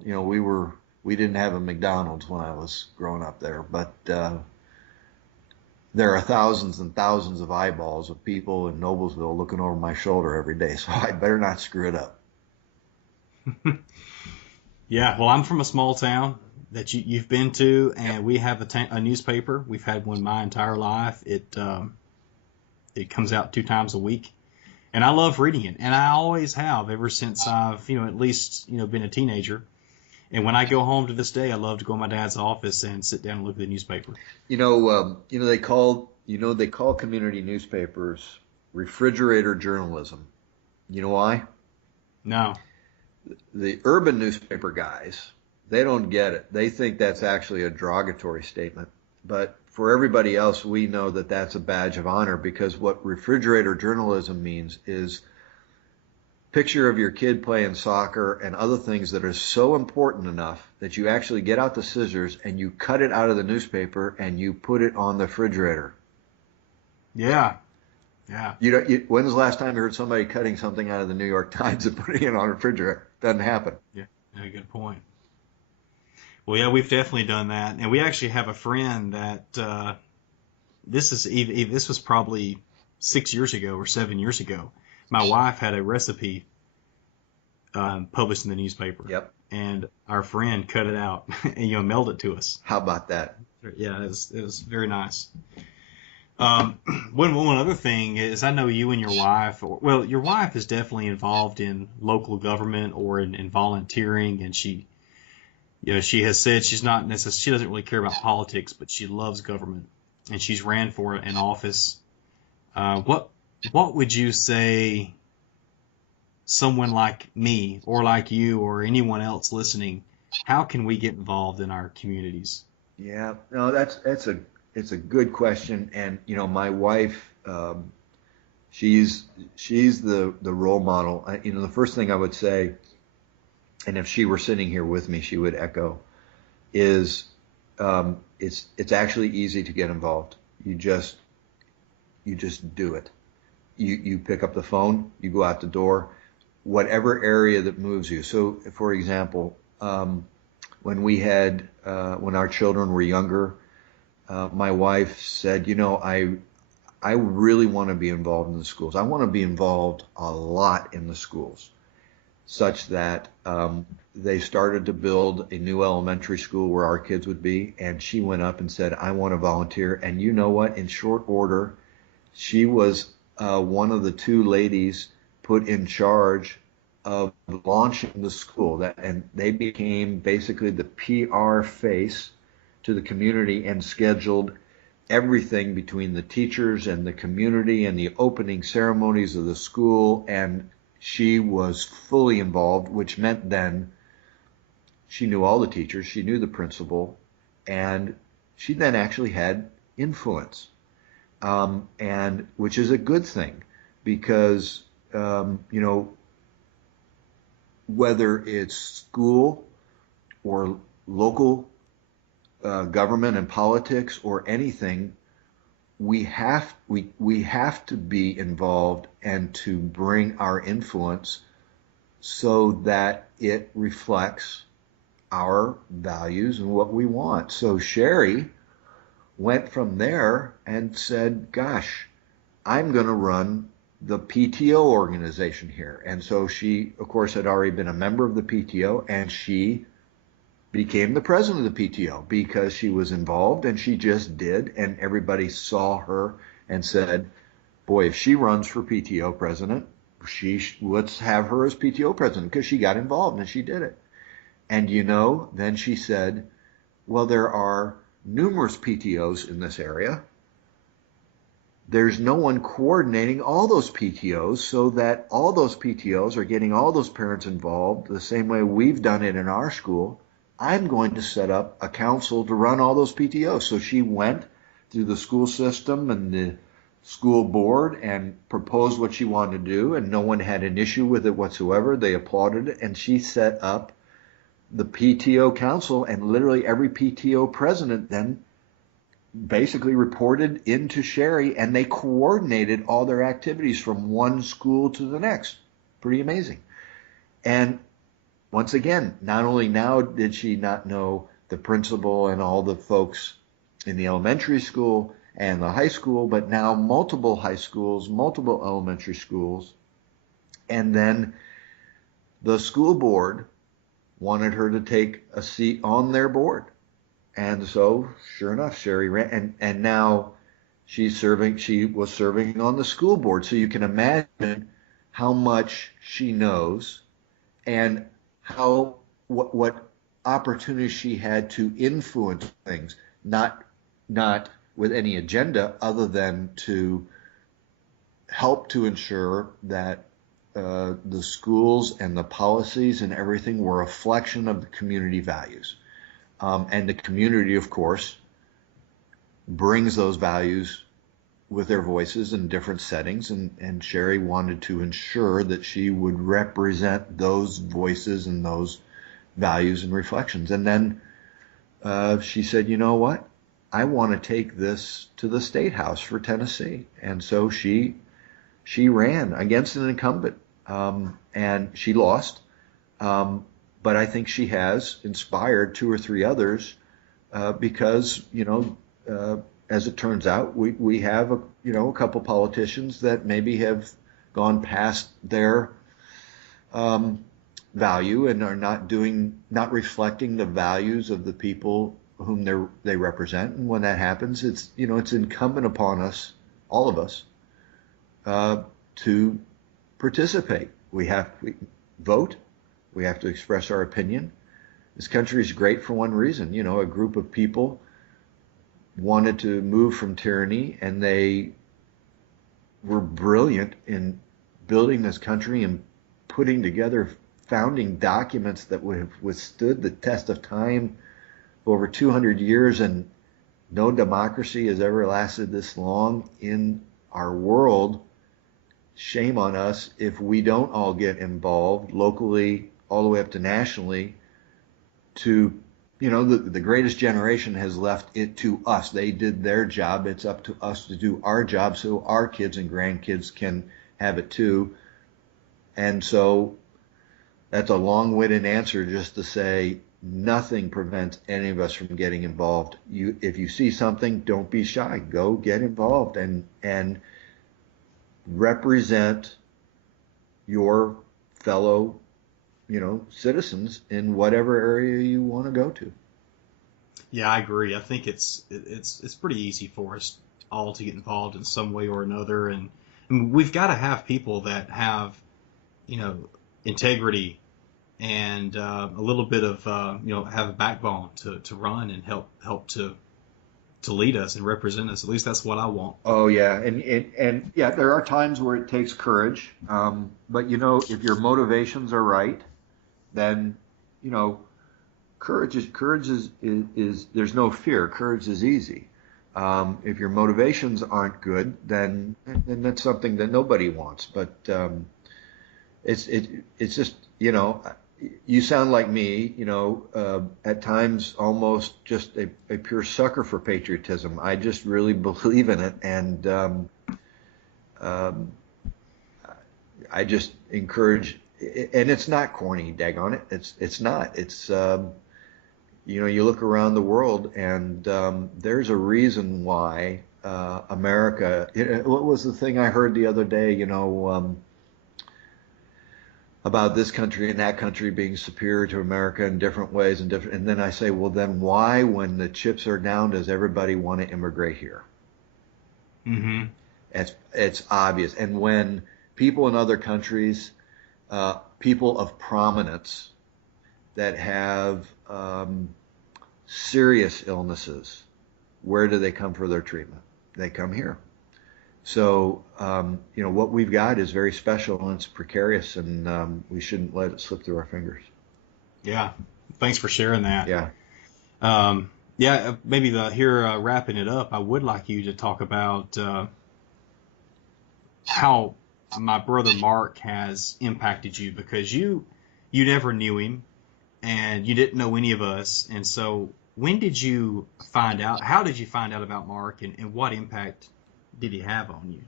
we didn't have a McDonald's when I was growing up there, but there are thousands and thousands of eyeballs of people in Noblesville looking over my shoulder every day, so I better not screw it up. Yeah, well, I'm from a small town that you've been to, and we have a newspaper. We've had one my entire life. It comes out 2 times a week, and I love reading it, and I always have ever since I've at least been a teenager. And when I go home to this day, I love to go in my dad's office and sit down and look at the newspaper. They call community newspapers refrigerator journalism. You know why? No. The urban newspaper guys, they don't get it. They think that's actually a derogatory statement. But for everybody else, we know that that's a badge of honor, because what refrigerator journalism means is picture of your kid playing soccer and other things that are so important enough that you actually get out the scissors and you cut it out of the newspaper and you put it on the refrigerator. Yeah. Yeah. When's the last time you heard somebody cutting something out of the New York Times and putting it on a refrigerator? Doesn't happen. Yeah, good point. Well, yeah, we've definitely done that, and we actually have a friend that this was probably 6 years ago or 7 years ago. My wife had a recipe published in the newspaper. Yep. And our friend cut it out and mailed it to us. How about that? Yeah, it was very nice. One other thing is, I know you and your wife, your wife is definitely involved in local government or in volunteering, and she You know, she has said she's not she doesn't really care about politics, but she loves government, and she's ran for an office. What would you say someone like me or like you or anyone else listening, how can we get involved in our communities? Yeah, no, it's a good question, and my wife, she's the role model. The first thing I would say, and if she were sitting here with me, she would echo, is it's actually easy to get involved. You just do it. You pick up the phone, you go out the door, whatever area that moves you. So, for example, when our children were younger, my wife said, I really want to be involved in the schools. I want to be involved a lot in the schools, such that they started to build a new elementary school where our kids would be. And she went up and said, I want to volunteer. And you know what? In short order, she was one of the two ladies put in charge of launching the school, and they became basically the PR face to the community and scheduled everything between the teachers and the community and the opening ceremonies of the school. And she was fully involved, which meant then she knew all the teachers, she knew the principal, and she then actually had influence, and which is a good thing, because whether it's school or local government and politics or anything, we have to be involved and to bring our influence so that it reflects our values and what we want. So Sherry went from there and said, gosh, I'm going to run the PTO organization here. And so she, of course, had already been a member of the PTO, and she became the president of the PTO because she was involved, and she just did. And everybody saw her and said, boy, if she runs for PTO president, let's have her as PTO president, because she got involved and she did it. And then she said, well, there are numerous PTOs in this area. There's no one coordinating all those PTOs so that all those PTOs are getting all those parents involved the same way we've done it in our school. I'm going to set up a council to run all those PTOs. So she went through the school system and the school board and proposed what she wanted to do, and no one had an issue with it whatsoever. They applauded it, and she set up the PTO council, and literally every PTO president then basically reported into Sherry, and they coordinated all their activities from one school to the next. Pretty amazing. And once again, not only now did she not know the principal and all the folks in the elementary school and the high school, but now multiple high schools, multiple elementary schools. And then the school board wanted her to take a seat on their board. And so, sure enough, Sherry ran, and now she was serving on the school board. So you can imagine how much she knows and what opportunities she had to influence things, not with any agenda other than to help to ensure that the schools and the policies and everything were a reflection of the community values. And the community, of course, brings those values with their voices in different settings, and Sherry wanted to ensure that she would represent those voices and those values and reflections. And then she said, you know what? I want to take this to the State House for Tennessee. And so she ran against an incumbent, and she lost. But I think she has inspired two or three others, because, as it turns out, we have a couple politicians that maybe have gone past their value and are not reflecting the values of the people whom they represent. And when that happens, it's incumbent upon us, all of us, to participate. We vote. We have to express our opinion. This country is great for one reason. You know, a group of people wanted to move from tyranny, and they were brilliant in building this country and putting together founding documents that would have withstood the test of time for over 200 years, and no democracy has ever lasted this long in our world. Shame on us if we don't all get involved locally all the way up to nationally to, you know, the greatest generation has left it to us. They did their job. It's up to us to do our job so our kids and grandkids can have it too. And so that's a long-winded answer just to say nothing prevents any of us from getting involved. If you see something, don't be shy. Go get involved and represent your fellow, you know, citizens in whatever area you want to go to. Yeah, I agree. I think it's pretty easy for us all to get involved in some way or another, and we've got to have people that have, you know, integrity and a little bit of you know, have a backbone to run and help to lead us and represent us. At least that's what I want. Oh yeah, and yeah, there are times where it takes courage, but you know, if your motivations are right, then you know, courage is there's no fear. Courage is easy. If your motivations aren't good, then that's something that nobody wants. But it's just, you know, you sound like me, you know, at times almost just a pure sucker for patriotism. I just really believe in it, and I just encourage. And it's not corny, daggone it. It's not. It's you know, you look around the world, and there's a reason why America. What was the thing I heard the other day? You know, about this country and that country being superior to America in different ways and different. And then I say, well, then why, when the chips are down, does everybody want to immigrate here? Mm-hmm. It's obvious. And when people in other countries, people of prominence that have serious illnesses, where do they come for their treatment? They come here. So, you know, what we've got is very special, and it's precarious, and we shouldn't let it slip through our fingers. Yeah. Thanks for sharing that. Yeah. Yeah, maybe here wrapping it up, I would like you to talk about how my brother Mark has impacted you, because you never knew him and you didn't know any of us. And so when did you find out? How did you find out about Mark, and what impact did he have on you?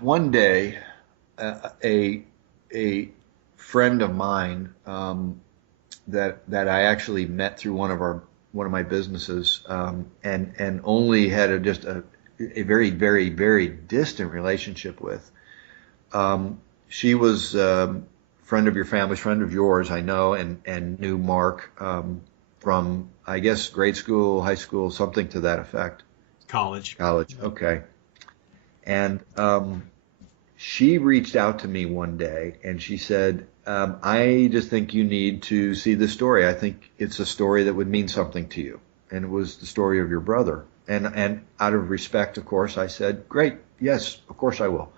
One day, a friend of mine that I actually met through one of my businesses, and only had just a very, very, very distant relationship with. She was friend of your family's friend of yours, I know, and knew Mark from, I guess, grade school, high school, something to that effect. College. Okay. And she reached out to me one day, and she said, I just think you need to see this story. I think it's a story that would mean something to you. And it was the story of your brother. And out of respect, of course, I said, great, yes, of course I will.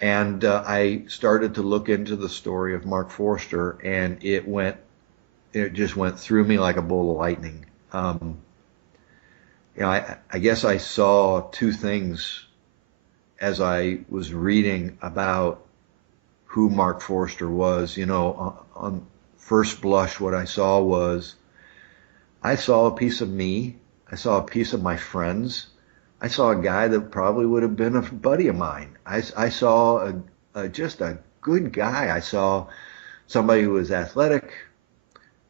And I started to look into the story of Mark Forster, and it just went through me like a bolt of lightning. You know, I guess I saw two things as I was reading about who Mark Forster was. You know, on first blush, what I saw a piece of me. I saw a piece of my friends. I saw a guy that probably would have been a buddy of mine. I saw just a good guy. I saw somebody who was athletic.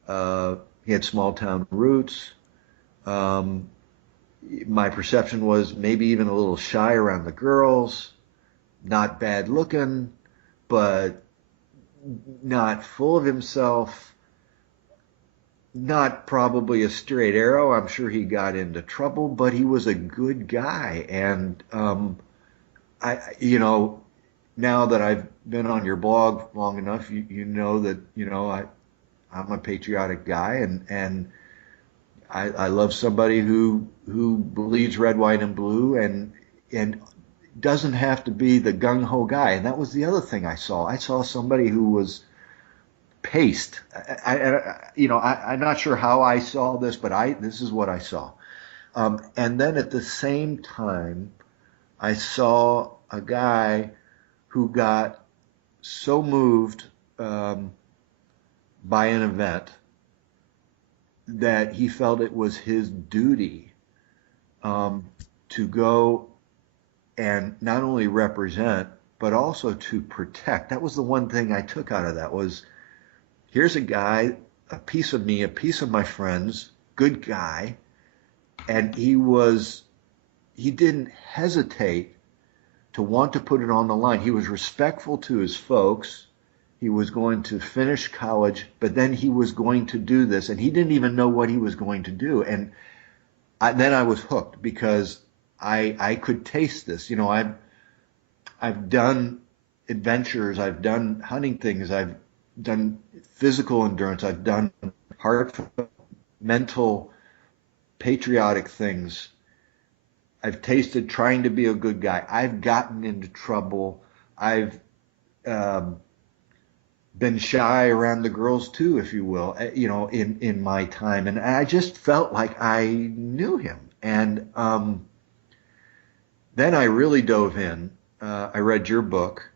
He had small town roots. My perception was maybe even a little shy around the girls, not bad looking, but not full of himself, not probably a straight arrow. I'm sure he got into trouble, but he was a good guy. And you know, now that I've been on your blog long enough, you know that, you know, I'm a patriotic guy, and I love somebody who bleeds red, white, and blue, and doesn't have to be the gung ho guy. And that was the other thing I saw. I saw somebody who was paced. I'm not sure how I saw this, but this is what I saw. And then at the same time, I saw a guy who got so moved by an event that he felt it was his duty to go and not only represent, but also to protect. That was the one thing I took out of that was, here's a guy, a piece of me, a piece of my friends, good guy, and he didn't hesitate to want to put it on the line. He was respectful to his folks. He was going to finish college, but then he was going to do this, and he didn't even know what he was going to do. And then I was hooked because I could taste this. You know, I've done adventures, I've done hunting things, I've done physical endurance, I've done heartfelt, mental, patriotic things. I've tasted trying to be a good guy. I've gotten into trouble. I've been shy around the girls too, if you will, you know, in my time. And I just felt like I knew him. And then I really dove in. I read your book,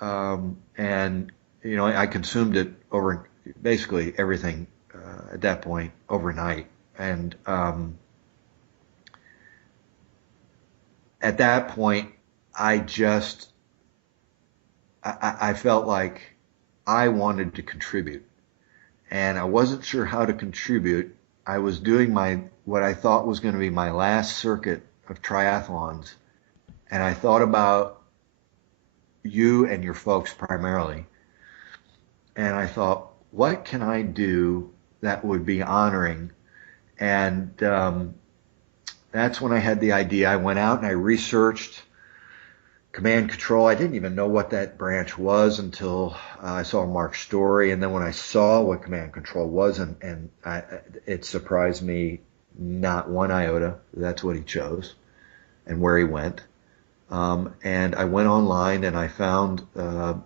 and, you know, I consumed it over basically everything at that point overnight. And at that point, I felt like I wanted to contribute, and I wasn't sure how to contribute. I was doing what I thought was going to be my last circuit of triathlons, and I thought about you and your folks primarily, and I thought, what can I do that would be honoring? And that's when I had the idea. I went out and I researched command control. I didn't even know what that branch was until I saw Mark's story. And then when I saw what command control was, it surprised me not one iota. That's what he chose and where he went. And I went online and I found and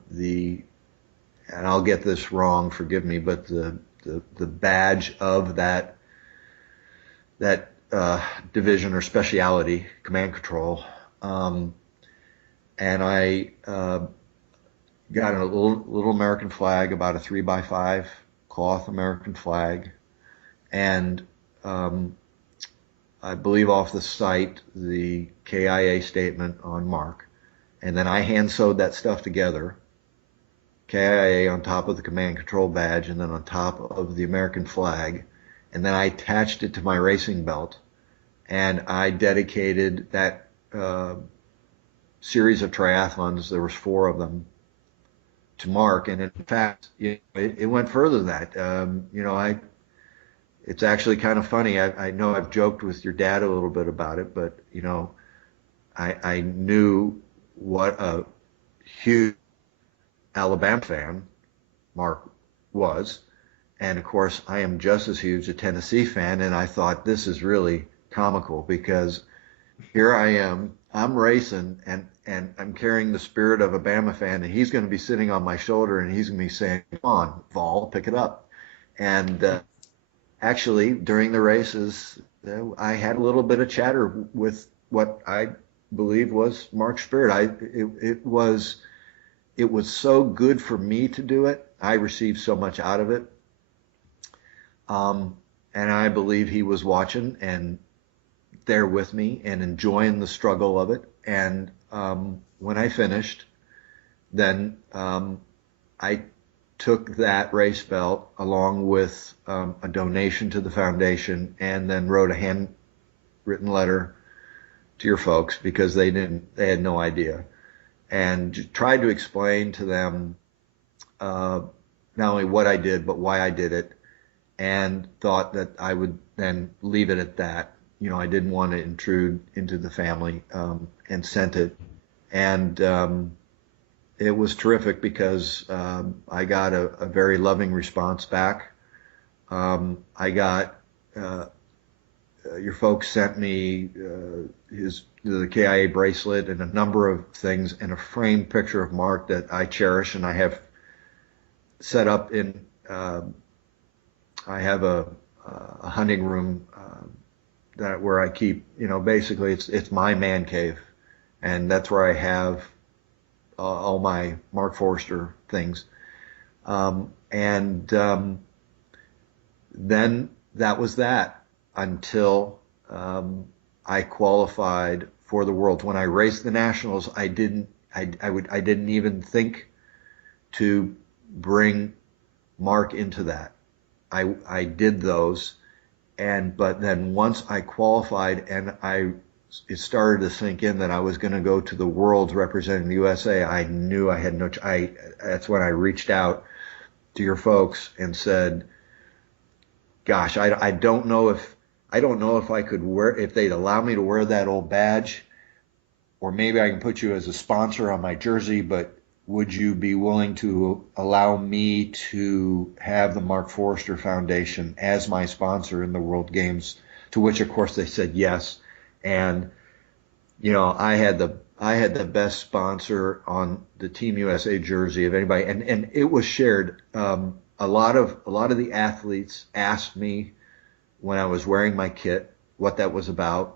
I'll get this wrong, forgive me, but the badge of that division or speciality, command control. And I got a little American flag, about a 3x5 cloth American flag, and I believe off the site the KIA statement on Mark, and then I hand sewed that stuff together, KIA on top of the command control badge, and then on top of the American flag, and then I attached it to my racing belt, and I dedicated that series of triathlons, there was 4 of them, to Mark. And in fact, it went further than that. It's actually kind of funny. I know I've joked with your dad a little bit about it, but I knew what a huge Alabama fan Mark was, and of course I am just as huge a Tennessee fan. And I thought, this is really comical, because here I am, I'm racing, and I'm carrying the spirit of a Bama fan, and he's going to be sitting on my shoulder, and he's going to be saying, come on, Vol, pick it up. And actually, during the races, I had a little bit of chatter with what I believe was Mark's spirit. It was so good for me to do it. I received so much out of it. And I believe he was watching and there with me and enjoying the struggle of it. And when I finished, then I took that race belt along with a donation to the foundation, and then wrote a handwritten letter to your folks, because they had no idea, and tried to explain to them not only what I did, but why I did it, and thought that I would then leave it at that. I didn't want to intrude into the family, and sent it. And it was terrific, because I got a very loving response back I got your folks sent me the KIA bracelet and a number of things and a framed picture of Mark that I cherish, and I have set up in. I have a hunting room that where I keep, basically it's my man cave, and that's where I have all my Mark Forster things. Then that was that until I qualified for the Worlds. When I raced the Nationals, I didn't even think to bring Mark into that. I did those, but then once I qualified and it started to sink in that I was going to go to the Worlds representing the USA, I knew I had that's when I reached out to your folks and said, gosh, I don't know if I could if they'd allow me to wear that old badge, or maybe I can put you as a sponsor on my jersey, but would you be willing to allow me to have the Mark Forster Foundation as my sponsor in the World Games? To which, of course, they said yes. And, I had the best sponsor on the Team USA jersey of anybody. And it was shared. A lot of the athletes asked me when I was wearing my kit what that was about.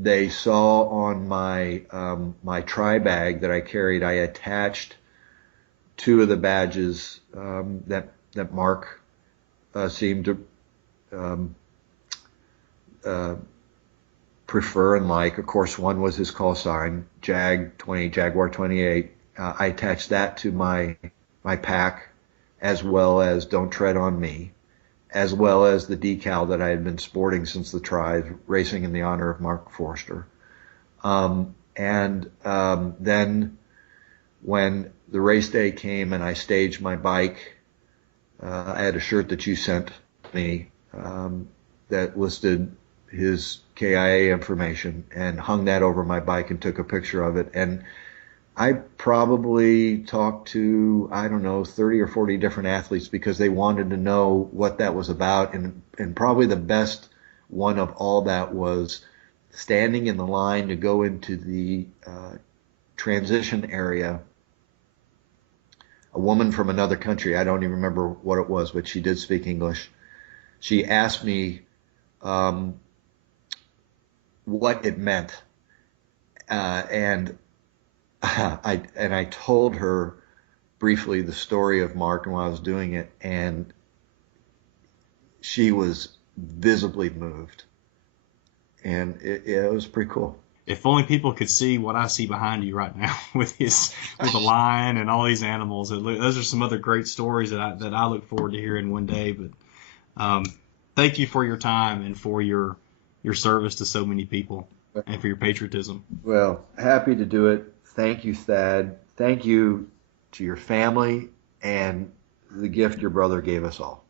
They saw on my my tri bag that I carried, I attached two of the badges that Mark seemed to prefer and like. Of course, one was his call sign, Jaguar 28. I attached that to my pack, as well as "Don't Tread on Me," as well as the decal that I had been sporting since the tries, racing in the honor of Mark Forster. Then when the race day came and I staged my bike, I had a shirt that you sent me that listed his KIA information, and hung that over my bike and took a picture of it. And I probably talked to, 30 or 40 different athletes because they wanted to know what that was about. And probably the best one of all that was standing in the line to go into the transition area. A woman from another country, I don't even remember what it was, but she did speak English. She asked me what it meant. And I told her briefly the story of Mark and why I was doing it, and she was visibly moved, and it was pretty cool. If only people could see what I see behind you right now with the lion and all these animals. Those are some other great stories that I look forward to hearing one day. But thank you for your time and for your service to so many people and for your patriotism. Well, happy to do it. Thank you, Thad. Thank you to your family and the gift your brother gave us all.